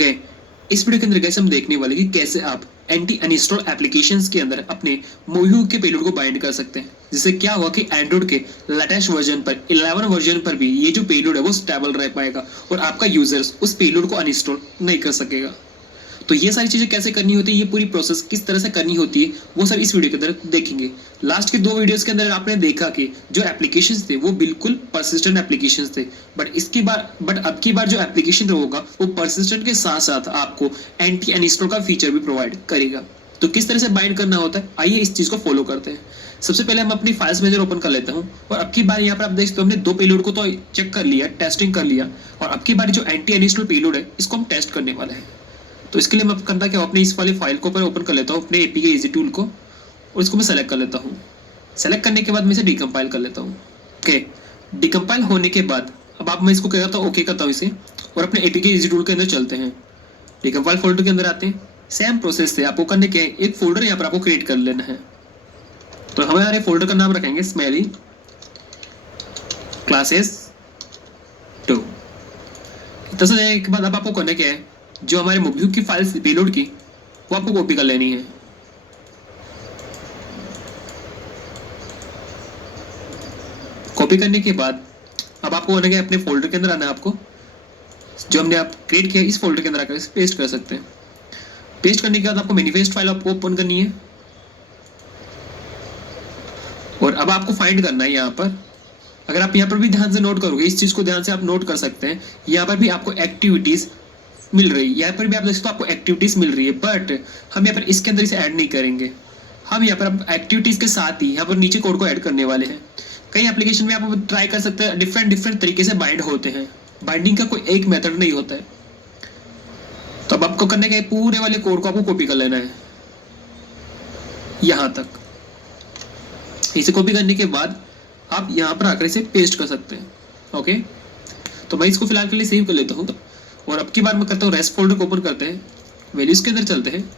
Okay, इस video के अंदर गाइस हम देखने वाले कि कैसे आप एंटी अनइंस्टॉल एप्लीकेशंस के अंदर अपने मोबीहुक के पेलोड को बाइंड कर सकते हैं, जिससे क्या हुआ कि एंड्रॉइड के लेटेस्ट वर्जन पर 11 वर्जन पर भी ये जो पेलोड है वो स्टेबल रह पाएगा और आपका यूजर्स उस पेलोड को अनइंस्टॉल नहीं कर सकेगा। तो ये सारी चीजें कैसे करनी होती है, ये पूरी प्रोसेस किस तरह से करनी होती है, वो सर इस वीडियो के अंदर देखेंगे। लास्ट के 2 वीडियोस के अंदर आपने देखा कि जो एप्लीकेशंस थे वो बिल्कुल परसिस्टेंट एप्लीकेशंस थे, बट अब की बार जो एप्लीकेशन होगा वो परसिस्टेंट के साथ साथ आपको एंटी अनइंस्टॉल का फीचर भी प्रोवाइड करेगा। तो किस तरह से बाइंड करना होता है, आइए इस चीज को फॉलो करते हैं। सबसे पहले हम अपनी फाइल्स मैनेजर ओपन कर लेते हूँ और अब की बार यहाँ पर आप देख सकते हो हमने 2 पेलोड को तो चेक कर लिया, टेस्टिंग कर लिया, और अब की बार जो एंटी अनइंस्टॉल पेलोड है इसको हम टेस्ट करने वाले हैं। तो इसके लिए मैं करना क्या, अपनी इस वाली फाइल को ओपन कर लेता हूँ, अपने एपीके इजी टूल को, और इसको मैं सेलेक्ट कर लेता हूँ। सेलेक्ट करने के बाद मैं इसे डिकम्पाइल कर लेता हूँ। ओके, डिकम्पाइल होने के बाद अब मैं इसको क्या करता हूँ, ओके करता हूँ इसे, और अपने एपीके इजी टूल के अंदर चलते हैं। डिकम्पाइल फोल्डर के अंदर आते हैं। सेम प्रोसेस से आपको करने के एक फोल्डर यहाँ पर आपको क्रिएट कर लेना है। तो हमारे फोल्डर का नाम रखेंगे स्मेली क्लासेस 2। तस्वीर के बाद अब आपको करने क्या है, जो हमारे मोबीहुक की फाइल्स पेलोड की वो आपको कॉपी कर लेनी है। कॉपी करने के बाद अब आपको आने के अपने फोल्डर के अंदर आना है। आपको जो हमने आप क्रिएट किया इस फोल्डर के अंदर आकर इसे पेस्ट कर सकते हैं। पेस्ट करने के बाद आपको मैनिफेस्ट फाइल आपको ओपन करनी है और अब आपको फाइंड करना है यहाँ पर। अगर आप यहाँ पर भी ध्यान से नोट करोगे, इस चीज को ध्यान से आप नोट कर सकते हैं, यहाँ पर भी आपको एक्टिविटीज मिल रही है। यहाँ पर भी आप देख सकते हो आपको एक्टिविटीज मिल रही है, बट हम यहाँ पर इसके अंदर इसे ऐड नहीं करेंगे। हम यहाँ पर अब एक्टिविटीज के साथ ही यहाँ पर नीचे कोड को ऐड करने वाले हैं। कई एप्लीकेशन में आप ट्राई कर सकते हैं, डिफरेंट तरीके से बाइंड होते हैं। बाइंडिंग का कोई एक मेथड नहीं होता है। तो अब आपको करने का पूरे वाले कोड को आपको कॉपी कर लेना है यहाँ तक। इसे कॉपी करने के बाद आप यहाँ पर आकर इसे पेस्ट कर सकते हैं। ओके, तो मैं इसको फिलहाल के लिए सेव कर लेता हूँ और अब की बार मैं करता हूँ रेस्ट फोल्डर को ओपन करते हैं, वैल्यूज के अंदर चलते हैं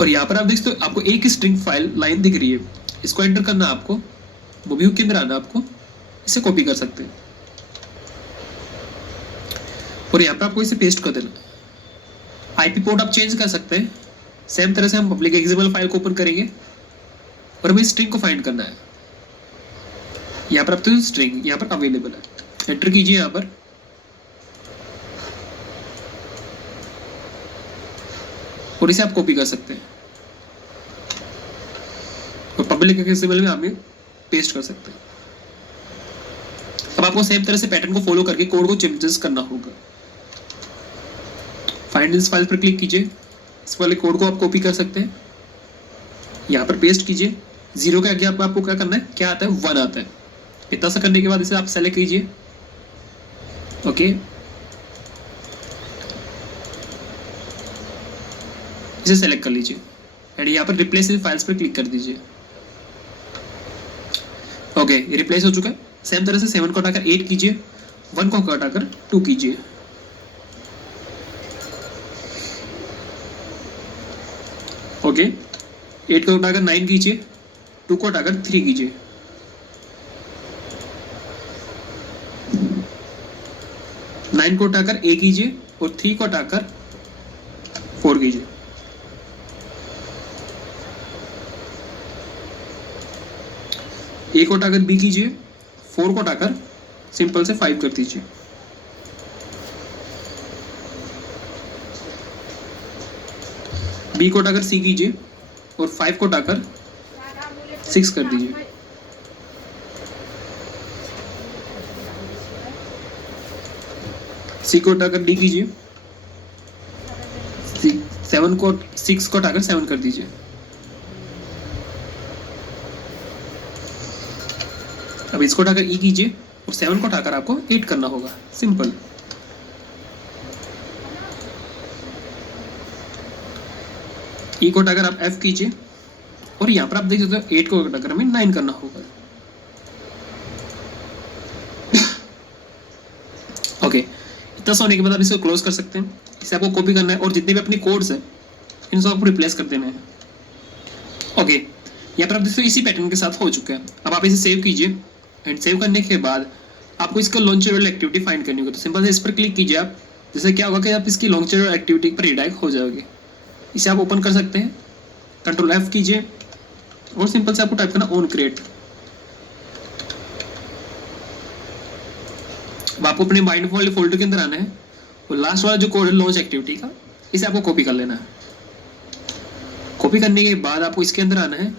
और यहाँ पर आप देख सकते हो आपको एक स्ट्रिंग फाइल लाइन दिख रही है, इसको एंटर करना है आपको। मोबीहुक के अंदर आना आपको, इसे कॉपी कर सकते हैं और यहाँ पर आपको इसे पेस्ट कर देना। आईपी पोर्ट आप चेंज कर सकते हैं। सेम तरह से हम पब्लिक एक्सिबल फाइल को ओपन करेंगे और हमें स्ट्रिंग को फाइंड करना है। यहाँ पर आप तो स्ट्रिंग यहाँ पर अवेलेबल है, एंटर कीजिए यहाँ पर और इसे आप कॉपी कर सकते हैं और पब्लिक एक्सेसिबल में आप पेस्ट कर सकते हैं। अब आपको सेम तरह से पैटर्न को फॉलो करके कोड को चेंजेस करना होगा। फाइंड दिस फाइल पर क्लिक कीजिए, इस वाले कोड को आप कॉपी कर सकते हैं, यहाँ पर पेस्ट कीजिए। 0 के आगे आपको क्या करना है, क्या आता है, 1 आता है। इतना सा करने के बाद इसे आप सेलेक्ट कीजिए। ओके, इसे सेलेक्ट कर लीजिए एंड यहाँ पर रिप्लेस फाइल्स पर क्लिक कर दीजिए। ओके, ये रिप्लेस हो चुका है। सेम तरह से 7 को हटाकर 8 कीजिए, 1 को हटाकर 2 कीजिए। ओके, 8 को हटाकर 9 कीजिए, 2 को हटाकर 3 कीजिए। नाइन को हटाकर A कीजिए और 3 को हटाकर 4 कीजिए। A को हटाकर B कीजिए, 4 को हटाकर सिंपल से 5 कर दीजिए। B को हटाकर C कीजिए और 5 को हटाकर 6 कर दीजिए। C को हटाकर D कीजिए, 6 को हटाकर 7 कर दीजिए। अब इसको हटाकर E कीजिए और 7 को हटाकर आपको 8 करना होगा, सिंपल। E को हटाकर आप F कीजिए और यहाँ पर आप देख सकते हो 8 को हटाकर हमें 9 करना होगा। ओके, इतना होने के बाद आप इसको क्लोज कर सकते हैं। इसे आपको कॉपी करना है और जितने भी अपनी कोड्स हैं इन सब आपको रिप्लेस कर देना है। ओके, यहाँ पर आप देखो इसी पैटर्न के साथ हो चुका है। अब आप इसे सेव कीजिए एंड सेव करने के बाद आपको इसका लॉन्चर वाली एक्टिविटी फाइंड करनी होगी। तो सिंपल से इस पर क्लिक कीजिए आप, जैसे क्या होगा कि आप इसकी लॉन्चर वाली एक्टिविटी पर रिडायरेक्ट हो जाओगे। इसे आप ओपन कर सकते हैं, कंट्रोल F कीजिए और सिंपल से आपको टाइप करना ऑन क्रिएट। अब आपको अपने बाइंड वाले फोल्डर के अंदर आना है और लास्ट वाला जो कोड है लॉन्च एक्टिविटी का, इसे आपको कॉपी कर लेना है। कॉपी करने के बाद आपको इसके अंदर आना है,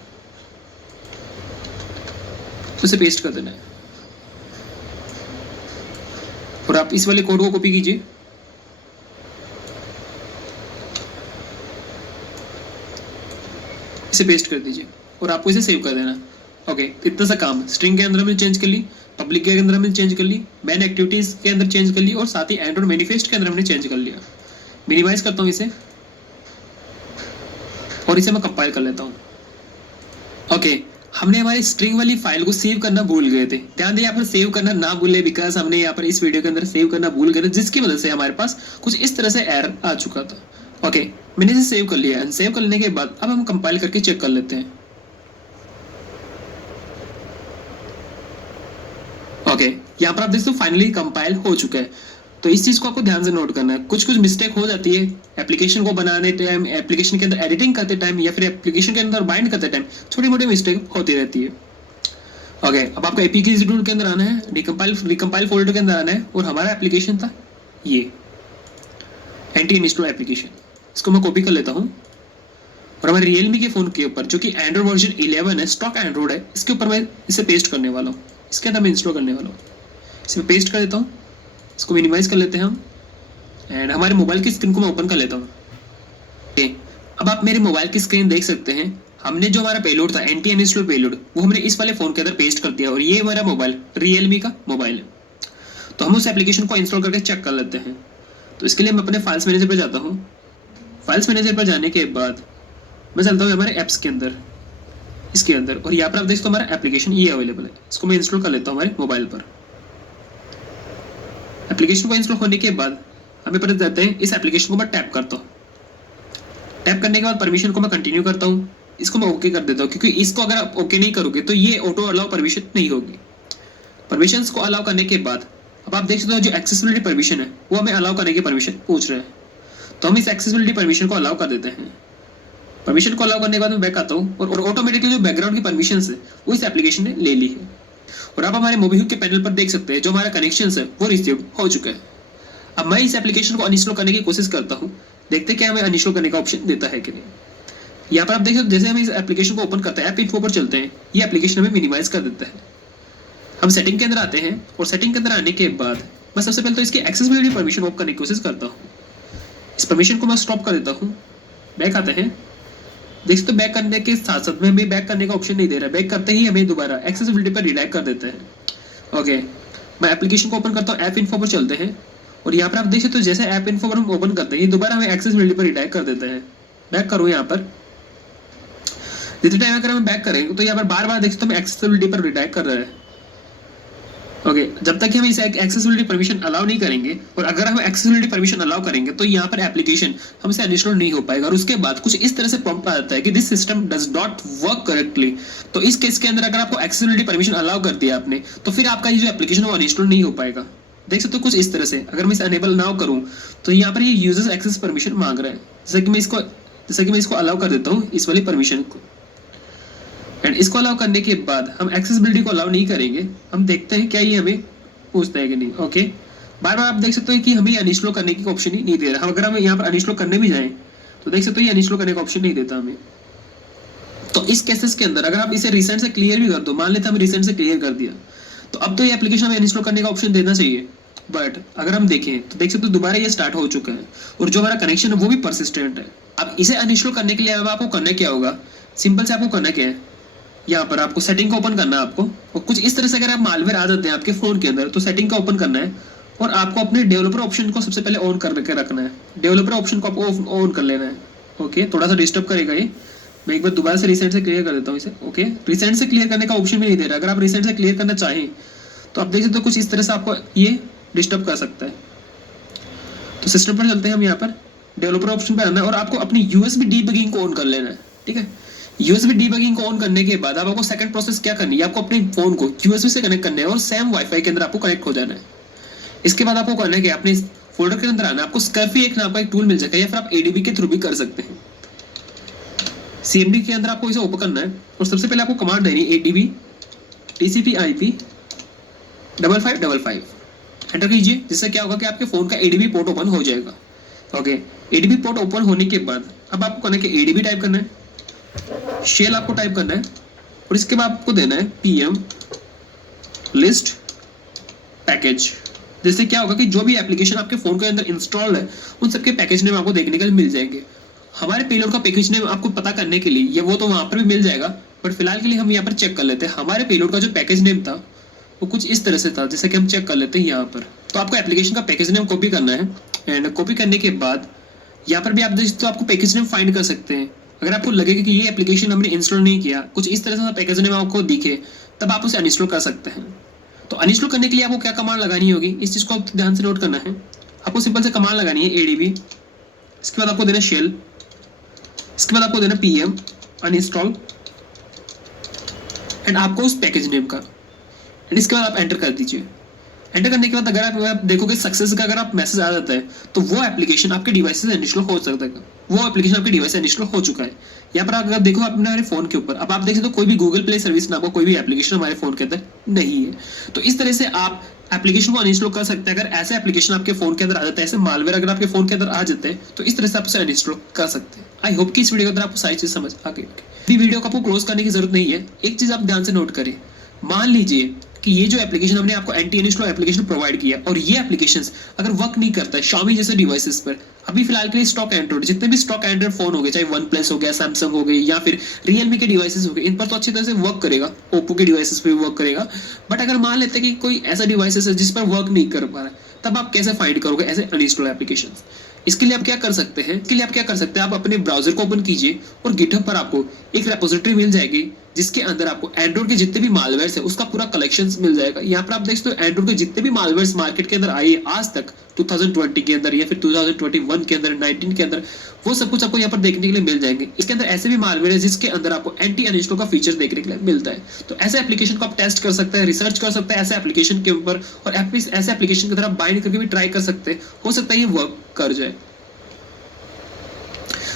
उसे पेस्ट कर देना है और आप इस वाले कोड को कॉपी कीजिए, इसे पेस्ट कर दीजिए और आपको इसे सेव कर देना। ओके, इतना सा काम स्ट्रिंग के अंदर हमने चेंज कर ली, पब्लिक के अंदर हमने चेंज कर ली, मैन एक्टिविटीज के अंदर चेंज कर ली और साथ ही एंड्रॉइड मैनिफेस्ट के अंदर हमने चेंज कर लिया। मिनिमाइज करता हूँ इसे और इसे मैं कंपाइल कर लेता हूँ। ओके, हमने हमारी स्ट्रिंग वाली फाइल को सेव करना भूल गए थे। ध्यान दें यहाँ पर सेव करना ना भूले, बिकॉज हमने यहाँ पर इस वीडियो के अंदर सेव करना भूल गए थे, जिसकी वजह से हमारे पास कुछ इस तरह से एरर आ चुका था। ओके, मैंने इसे सेव कर लिया है। सेव कर लेने के बाद अब हम कंपाइल करके चेक कर लेते हैं। ओके, यहाँ पर आप देख सकते हो फाइनली कंपाइल हो चुका है। तो इस चीज को आपको ध्यान से नोट करना है। कुछ कुछ मिस्टेक हो जाती है एप्लीकेशन को बनाने टाइम, एप्लीकेशन के अंदर एडिटिंग करते टाइम या फिर एप्लीकेशन के अंदर बाइंड करते टाइम छोटी मोटी मिस्टेक होती रहती है। ओके, अब आपको एपीके टूल के अंदर आना है, रिकम्पाइल फोल्डर के अंदर आना है और हमारा एप्लीकेशन था ये एंटी इंस्टॉल एप्लीकेशन। इसको मैं कॉपी कर लेता हूँ और हमारे रियलमी के फोन के ऊपर जो कि एंड्रॉइड वर्जन 11 है, स्टॉक एंड्रॉइड है, इसके ऊपर मैं इसे पेस्ट करने वाला हूँ। इसके अंदर मैं इंस्टॉल करने वाला हूँ, इसे पेस्ट कर देता हूँ। इसको मिनिमाइज कर लेते हैं हम एंड हमारे मोबाइल की स्क्रीन को मैं ओपन कर लेता हूँ। अब आप मेरे मोबाइल की स्क्रीन देख सकते हैं, हमने जो हमारा पेलोड था एंटी अनइंस्टॉल पेलोड, वो हमने इस वाले फोन के अंदर पेस्ट कर दिया और ये हमारा मोबाइल रियलमी का मोबाइल है। तो हम उस एप्लीकेशन को इंस्टॉल करके चेक कर लेते हैं। तो इसके लिए मैं अपने फाइल्स मैनेजर पर जाता हूँ। फाइल्स मैनेजर पर जाने के बाद मैं चलता हूँ हमारे ऐप्स के अंदर, इसके अंदर, और यहाँ पर आप देख सकते हो हमारा एप्लीकेशन ये अवेलेबल है। इसको मैं इंस्टॉल कर लेता हूँ हमारे मोबाइल पर। एप्लीकेशन को इंस्टॉल होने के बाद हमें पता जाते हैं, इस एप्लीकेशन को मैं टैप करता हूँ। टैप करने के बाद परमिशन को मैं कंटिन्यू करता हूँ, इसको मैं ओके कर देता हूँ, क्योंकि इसको अगर आप ओके नहीं करोगे तो ये ऑटो अलाउ परमिशन नहीं होगी। परमिशन को अलाउ करने के बाद अब आप देख सकते हो जो एक्सेसिबिलिटी परमिशन है वो हमें अलाउ करने की परमिशन पूछ रहा है। तो हम इस एक्सेसिबिलिटी परमिशन को अलाउ कर देते हैं। परमिशन को अलाउ करने के बाद मैं बैक आता हूँ और ऑटोमेटिकली जो बैकग्राउंड की परमिशन है वो इस एप्लीकेशन ने ले ली है। और आप हमारे मोबाइल के पैनल पर देख सकते हैं जो हमारा कनेक्शन है वो रिसीव हो चुका है। अब मैं इस एप्लीकेशन को अनइंस्टॉल करने की कोशिश करता हूँ, देखते क्या हमें अनइंस्टॉल करने का ऑप्शन देता है कि नहीं। यहाँ पर आप देख सकते हो जैसे हम इस एप्लीकेशन को ओपन करते हैं, ऐप इन्फो पर चलते हैं, ये एप्लीकेशन हमें मिनिमाइज कर देता है। हम सेटिंग के अंदर आते हैं और सेटिंग के अंदर आने के बाद मैं सबसे पहले तो इसकी एक्सेसिबिलिटी परमिशन ऑफ करने की कोशिश करता हूँ। इस परमिशन को मैं स्टॉप कर देता हूँ। बैक आते हैं, देख सकते हो बैक करने के साथ साथ में हमें बैक करने का ऑप्शन नहीं दे रहा। बैक करते ही हमें दोबारा एक्सेसिबिलिटी पर रिडायरेक्ट कर देते हैं। ओके, मैं एप्लीकेशन को ओपन करता हूँ, ऐप इन्फो पर चलते हैं और यहाँ पर आप देख सकते हो जैसे ऐप इन्फो पर हम ओपन करते हैं दोबारा हमें एक्सेसिबिलिटी पर रिडायरेक्ट कर देते हैं। बैक करो, यहाँ पर जितने टाइम अगर हम बैक करेंगे तो यहाँ पर बार बार देख सकते हो हमें एक्सेसिबिलिटी पर रिडायरेक्ट कर रहा है। ओके, जब तक कि हम इसे एक्सेसिबिलिटी परमिशन अलाउ नहीं करेंगे और अगर हम एक्सेसिबिलिटी परमिशन अलाउ करेंगे तो यहाँ पर एप्लीकेशन हमसे अनइंस्टॉल नहीं हो पाएगा और उसके बाद कुछ इस तरह से प्रॉम्प्ट आ जाता है कि this system does not work correctly. तो इस केस के अंदर अगर आपको एक्सेसिबिलिटी परमिशन अलाउ कर दिया आपने तो फिर आपका ये जो एप्लीकेशन वो अनइंस्टॉल नहीं हो पाएगा। देख सकते हो कुछ इस तरह से अगर मैं इसे अनेबल ना करूँ तो यहाँ पर ये यूजर्स एक्सेस परमिशन मांग रहा है। जैसे कि मैं इसको अलाउ कर देता हूँ इस वाली परमिशन को, एंड इसको अलाउ करने के बाद हम एक्सेसिबिलिटी को अलाउ नहीं करेंगे। हम देखते हैं क्या ये हमें पूछता है कि नहीं। ओके, बार बार आप देख सकते हो कि हमें अनइंस्टॉल करने की ऑप्शन ही नहीं दे रहा। हम अगर हम यहाँ पर अनइंस्टॉल करने भी जाएं तो देख सकते हो ये अनइंस्टॉल करने का ऑप्शन नहीं देता हमें। तो इस केसेस के अंदर अगर आप इसे रिसेंट से क्लियर भी कर दो, मान लेते हैं हम रिसेंट से क्लियर कर दिया, तो अब तो ये एप्लीकेशन हमें अनइंस्टॉल करने का ऑप्शन देना चाहिए। बट अगर हम देखें तो देख सकते हो दोबारा ये स्टार्ट हो चुका है और जो हमारा कनेक्शन है वो भी परसिस्टेंट है। अब इसे अनइंस्टॉल करने के लिए अब आपको करना क्या होगा, सिंपल से आपको करना क्या है, यहाँ पर आपको सेटिंग को ओपन करना है आपको, और कुछ इस तरह से अगर आप मालवेयर आ जाते हैं आपके फोन के अंदर तो सेटिंग का ओपन करना है और आपको अपने डेवलपर ऑप्शन को सबसे पहले ऑन करके रखना है। डेवलपर ऑप्शन को आपको ऑन कर लेना है। ओके, थोड़ा सा डिस्टर्ब करेगा ये, मैं एक बार दोबारा से रिसेंट से क्लियर कर देता हूँ इसे। ओके, रिसेंट से क्लियर करने का ऑप्शन भी नहीं दे रहा। अगर आप रिसेंट से क्लियर करना चाहें तो आप देख सकते हो कुछ इस तरह से आपको ये डिस्टर्ब कर सकता है। तो सिस्टम पर चलते हैं हम, यहाँ पर डेवलपर ऑप्शन पर आना है और आपको अपनी यूएसबी डीबगिंग को ऑन कर लेना है। ठीक है, यूएसबी डीबगिंग को ऑन करने के बाद अब आपको सेकंड प्रोसेस क्या करनी है, आपको अपने फोन को यूएसबी से कनेक्ट करना है और सेम वाईफाई के अंदर आपको कनेक्ट हो जाना है। इसके बाद आपको करना है कि अपने फोल्डर के अंदर आना, आपको स्कर्फी एक नाम का एक टूल मिल जाएगा या फिर आप एडीबी के थ्रू भी कर सकते हैं। सीएमडी के अंदर आपको इसे ओपन करना है और सबसे पहले आपको कमांड देनी है एडीबी टीसीपी/आईपी 5555 एंटर कीजिए, जिससे क्या होगा कि आपके फोन का एडीबी पोर्ट ओपन हो जाएगा। ओके, एडीबी पोर्ट ओपन होने के बाद अब आपको करना है कि एडीबी टाइप करना है, शेल आपको टाइप करना है और इसके बाद आपको देना है पीएम लिस्ट पैकेज। जिससे क्या होगा कि जो भी एप्लीकेशन आपके फोन के अंदर इंस्टॉल है उन सबके पैकेज नेम आपको देखने के लिए मिल जाएंगे। हमारे पेलोड का पैकेज नेम आपको पता करने के लिए ये वो तो वहां पर भी मिल जाएगा, बट फिलहाल के लिए हम यहाँ पर चेक कर लेते हैं। हमारे पेलोड का जो पैकेज नेम था वो कुछ इस तरह से था, जैसे कि हम चेक कर लेते हैं यहाँ पर। तो आपको एप्लीकेशन का पैकेज नेम कॉपी करना है एंड कॉपी करने के बाद यहाँ पर भी आप तो आपको पैकेज नेम फाइंड कर सकते हैं। अगर आपको लगेगा कि ये एप्लीकेशन हमने इंस्टॉल नहीं किया, कुछ इस तरह से पैकेज नेम आपको दिखे, तब आप उसे अनइंस्टॉल कर सकते हैं। तो अनइंस्टॉल करने के लिए आपको क्या कमांड लगानी होगी, इस चीज़ को आप ध्यान से नोट करना है। आपको सिंपल से कमांड लगानी है एडीबी, इसके बाद आपको देना शेल, इसके बाद आपको देना पीएम अनइंस्टॉल एंड आपको उस पैकेज नेम का, एंड इसके बाद आप एंटर कर दीजिए। एंटर करने के बाद अगर आप देखोगे सक्सेस का अगर आप मैसेज आ जाता है तो वो एप्लीकेशन आपके डिवाइस से इंस्टॉल हो सकता है, वो एप्लीकेशन आपके डिवाइस से इंस्टॉल हो चुका है। यहाँ पर अगर देखो अपने हमारे फोन के ऊपर, अब आप देखें तो कोई भी गूगल प्ले सर्विस नाम का कोई भी एप्लीकेशन हमारे फोन के अंदर नहीं है। तो इस तरह से आप एप्लीकेशन को अनइंस्टॉल कर सकते हैं। अगर ऐसे एप्लीकेशन आपके फोन के अंदर आ जाते हैं, ऐसे मालवेयर अगर आपके फोन के अंदर आ जाते हैं, तो इस तरह से आप उसे अनइंस्टॉल कर सकते हैं। आई होप कि इस वीडियो के अंदर आपको सारी चीज समझ आ गई। वीडियो को आपको क्लोज करने की जरूरत नहीं है, एक चीज आप ध्यान से नोट करें। मान लीजिए कि ये जो एप्लीकेशन हमने आपको एंटी अनइंस्टॉल एप्लीकेशन प्रोवाइड किया और ये एप्लीकेशंस अगर वर्क नहीं करता है Xiaomi जैसे डिवाइसेस पर, अभी फिलहाल के लिए स्टॉक एंड्रॉइड जितने भी स्टॉक एंड्रॉइड फोन हो गए, चाहे वन प्लस हो गया, सैमसंग हो गई या फिर रियलमी के डिवाइसेस हो गए, इन पर तो अच्छी तरह से वर्क करेगा, ओप्पो के डिवाइसेस पे भी वर्क करेगा। बट अगर मान लेते हैं कि कोई ऐसा डिवाइसेस है जिस पर वर्क नहीं कर पा रहा है, तब आप कैसे फाइंड करोगे ऐसे अनइंस्टॉल एप्लीकेशन। इसके लिए आप क्या कर सकते हैं, आप अपने ब्राउजर को ओपन कीजिए और गिटहब पर आपको एक रेपोजिटरी मिल जाएगी जिसके अंदर आपको एंड्रॉइड के जितने भी मालवेयर्स है उसका पूरा कलेक्शंस मिल जाएगा। यहाँ पर आप देख सकते हो एंड्रॉइड के जितने भी मालवेयर्स मार्केट के अंदर आए आज तक 2020 के अंदर या फिर 2021 के अंदर, 19 के अंदर, वो सब कुछ आपको यहाँ पर देखने के लिए मिल जाएंगे। इसके अंदर ऐसे भी मालवेयर है जिसके अंदर आपको एंटी अनइंस्टॉल का फीचर देखने के लिए मिलता है। तो ऐसे एप्लीकेशन को आप टेस्ट कर सकते हैं, रिसर्च कर सकते हैं ऐसे एप्लीकेशन के ऊपर, और ऐसे एप्लीकेशन की तरह बाइंड करके भी ट्राई कर सकते हैं, हो सकता है ये वर्क कर जाए।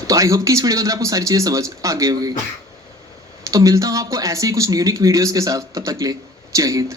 तो आई होप कि इस वीडियो के अंदर आपको सारी चीजें समझ आ गई होगी। तो मिलता हूं आपको ऐसे ही कुछ यूनिक वीडियोस के साथ, तब तक के लिए जय हिंद।